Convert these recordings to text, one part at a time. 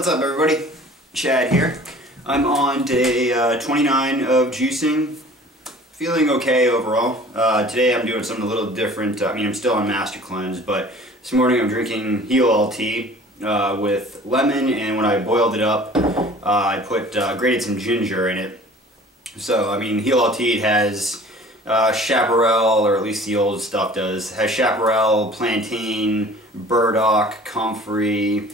What's up, everybody? Chad here. I'm on day 29 of juicing. Feeling okay overall. Today I'm doing something a little different. I mean, I'm still on Master Cleanse, but this morning I'm drinking heel all tea with lemon, and when I boiled it up, I put grated some ginger in it. So, I mean, heel all tea has chaparral, or at least the old stuff does, has chaparral, plantain, burdock, comfrey,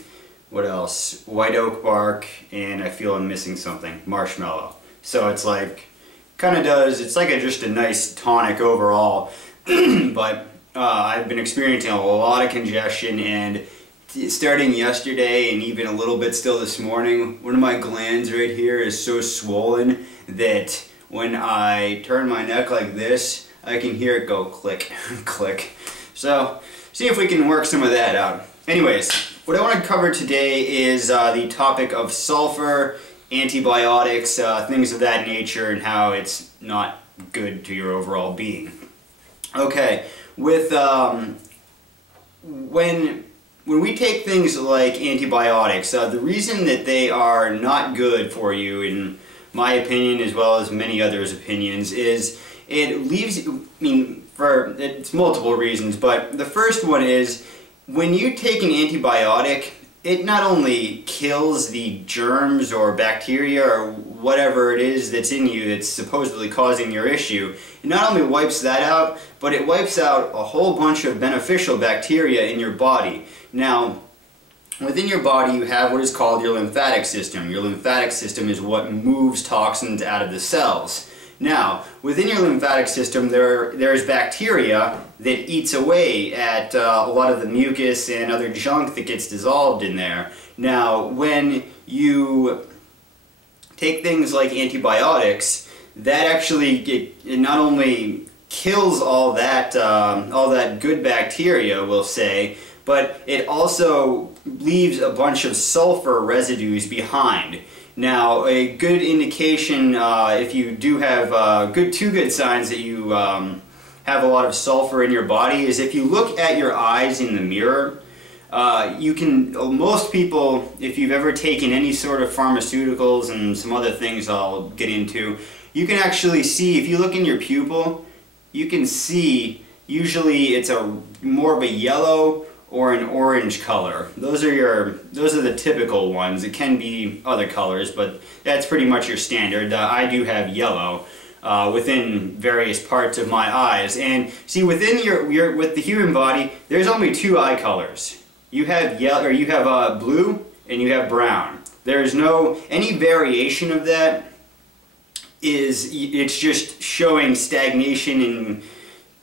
what else? White oak bark, and I feel I'm missing something, marshmallow. So it's like, kind of does, it's like just a nice tonic overall, but I've been experiencing a lot of congestion, and starting yesterday and even a little bit still this morning, one of my glands right here is so swollen that when I turn my neck like this, I can hear it go click, click. So, see if we can work some of that out. Anyways, what I want to cover today is the topic of sulfur, antibiotics, things of that nature, and how it's not good to your overall being. Okay, with when we take things like antibiotics, the reason that they are not good for you, in my opinion as well as many others' opinions, is it leaves, I mean, it's multiple reasons, but the first one is when you take an antibiotic, it not only kills the germs or bacteria or whatever it is that's in you that's supposedly causing your issue, it not only wipes that out, but it wipes out a whole bunch of beneficial bacteria in your body. Now, within your body you have what is called your lymphatic system. Your lymphatic system is what moves toxins out of the cells. Now, within your lymphatic system there's bacteria that eats away at a lot of the mucus and other junk that gets dissolved in there. Now, when you take things like antibiotics, that actually it not only kills all that good bacteria, we'll say, but it also leaves a bunch of sulfur residues behind. Now, a good indication, if you do have two good signs that you have a lot of sulfur in your body, is if you look at your eyes in the mirror. Most people, if you've ever taken any sort of pharmaceuticals and some other things I'll get into, you can actually see, if you look in your pupil, you can see, usually it's more of a yellow or an orange color. Those are the typical ones. It can be other colors, but that's pretty much your standard. I do have yellow within various parts of my eyes. And see, within with the human body, there's only two eye colors. You have yellow, or you have blue, and you have brown. There's no any variation of that. It's just showing stagnation and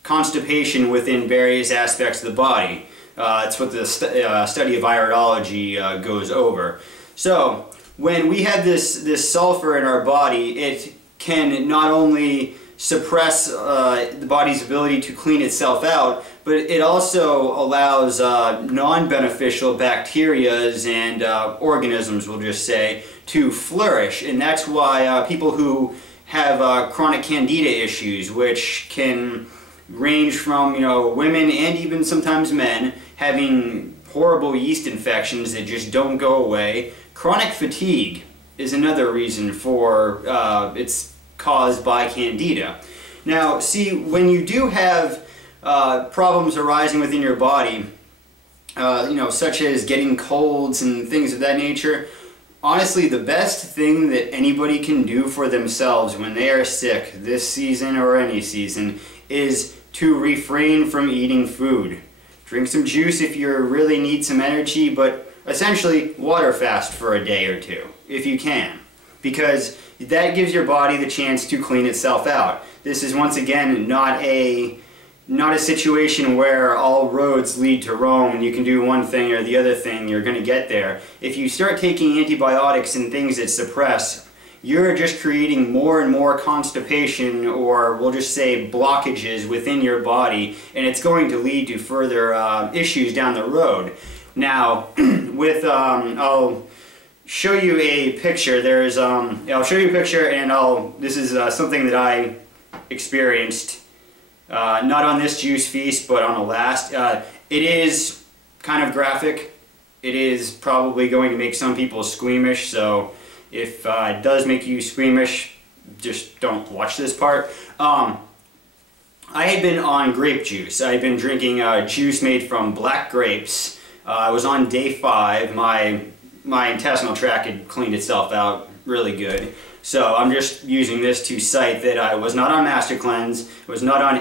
constipation within various aspects of the body. It's what the study of iridology goes over. So when we have this sulfur in our body, it can not only suppress the body's ability to clean itself out, but it also allows non-beneficial bacterias and organisms, we'll just say, to flourish. And that's why people who have chronic candida issues, which can range from, women and even sometimes men having horrible yeast infections that just don't go away. Chronic fatigue is another reason for it's caused by candida. Now, see, when you do have problems arising within your body, such as getting colds and things of that nature, honestly, the best thing that anybody can do for themselves when they are sick, this season or any season, is to refrain from eating food. Drink some juice if you really need some energy, but essentially water fast for a day or two, if you can. Because that gives your body the chance to clean itself out. This is, once again, not a situation where all roads lead to Rome and you can do one thing or the other thing, you're going to get there. If you start taking antibiotics and things that suppress, you're just creating more and more constipation, or we'll just say blockages within your body, and it's going to lead to further issues down the road. Now, with I'll show you a picture. I'll show you a picture, and this is something that I experienced, not on this juice feast, but on the last. It is kind of graphic. it is probably going to make some people squeamish, so if it does make you squeamish, just don't watch this part. I had been on grape juice. I had been drinking juice made from black grapes. I was on day 5. My intestinal tract had cleaned itself out really good. So I'm just using this to cite that I was not on Master Cleanse. I was not on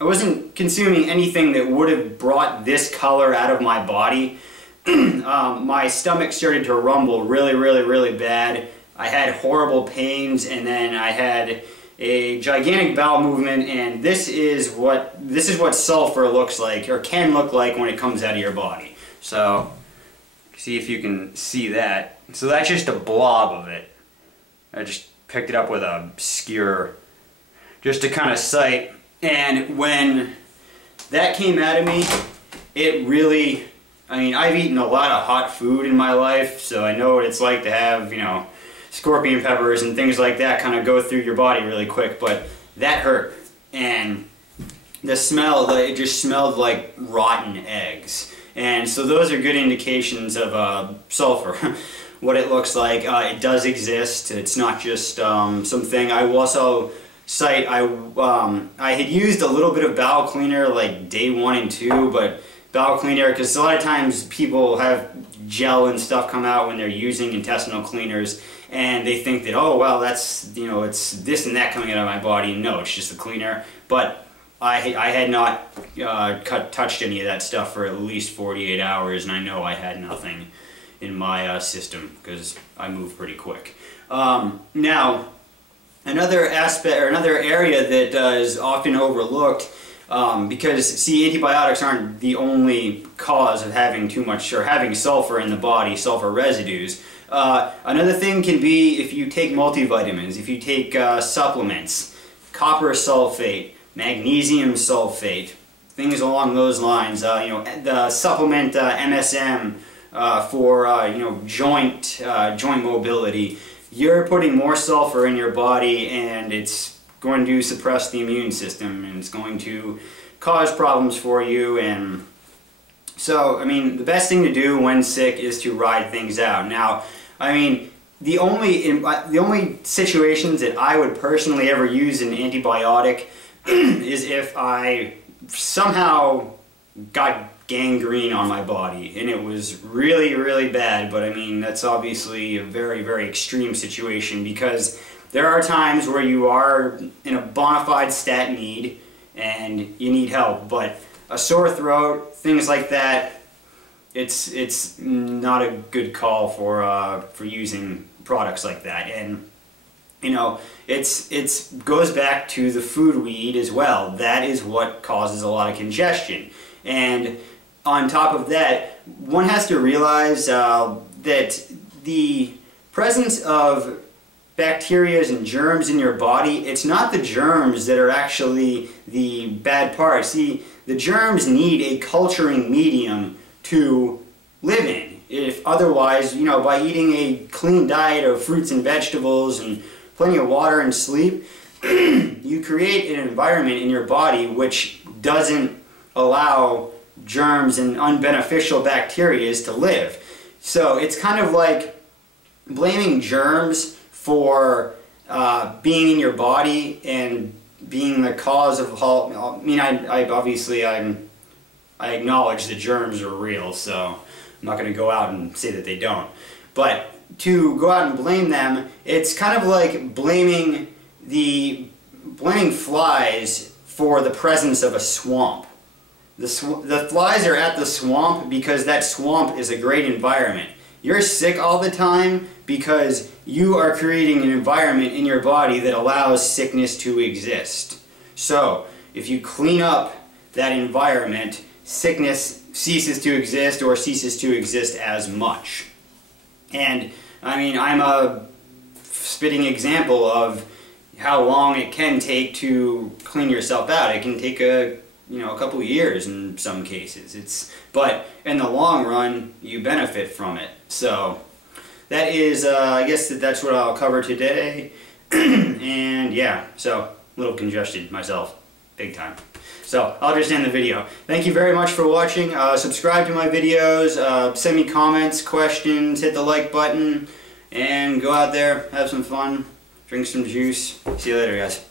I wasn't consuming anything that would have brought this color out of my body. My stomach started to rumble really bad. I had horrible pains, and then I had a gigantic bowel movement, and this is what sulfur looks like, or can look like, when it comes out of your body. So see if you can see that. So that's just a blob of it. I just picked it up with a skewer just to kind of cite. And when that came out of me, it really, I mean, I've eaten a lot of hot food in my life, so I know what it's like to have, you know, scorpion peppers and things like that kind of go through your body really quick, but that hurt. And the smell, it just smelled like rotten eggs. And so those are good indications of sulfur. What it looks like, it does exist. It's not just something. I will also cite, I had used a little bit of bowel cleaner like day 1 and 2, but bowel cleaner, because a lot of times people have gel and stuff come out when they're using intestinal cleaners, and they think that, oh well, that's, you know, it's this and that coming out of my body. No, it's just a cleaner. But I had not touched any of that stuff for at least 48 hours, and I know I had nothing in my system because I move pretty quick. Now, another aspect, or another area that is often overlooked, because, see, antibiotics aren't the only cause of having too much, or having sulfur in the body, sulfur residues. Another thing can be if you take multivitamins, if you take supplements, copper sulfate, magnesium sulfate, things along those lines. You know, the supplement MSM for you know, joint mobility. You're putting more sulfur in your body, and it's going to suppress the immune system, and it's going to cause problems for you. And so, I mean, the best thing to do when sick is to ride things out. Now, I mean, the only situations that I would personally ever use an antibiotic is if I somehow got gangrene on my body, and it was really bad. But I mean, that's obviously a very extreme situation, because there are times where you are in a bona fide stat need and you need help. But a sore throat, things like that, it's not a good call for using products like that. And you know, it's goes back to the food we eat as well. That is what causes a lot of congestion. And on top of that, one has to realize that the presence of bacteria and germs in your body, it's not the germs that are actually the bad part. See, the germs need a culturing medium to live in. If otherwise, you know, by eating a clean diet of fruits and vegetables and plenty of water and sleep, you create an environment in your body which doesn't allow germs and unbeneficial bacteria to live. So it's kind of like blaming germs for being in your body and being the cause of all. I mean, I obviously I acknowledge that germs are real, so I'm not going to go out and say that they don't. But to go out and blame them, it's kind of like blaming flies for the presence of a swamp. The flies are at the swamp because that swamp is a great environment. You're sick all the time because you are creating an environment in your body that allows sickness to exist. So, if you clean up that environment, sickness ceases to exist, or ceases to exist as much. And, I mean, I'm a spitting example of how long it can take to clean yourself out. It can take a couple of years in some cases. But in the long run, you benefit from it. So that is, I guess that's what I'll cover today. And yeah, so a little congested myself. big time. So I'll just end the video. Thank you very much for watching. Subscribe to my videos, send me comments, questions, hit the like button, and go out there, have some fun, drink some juice. See you later, guys.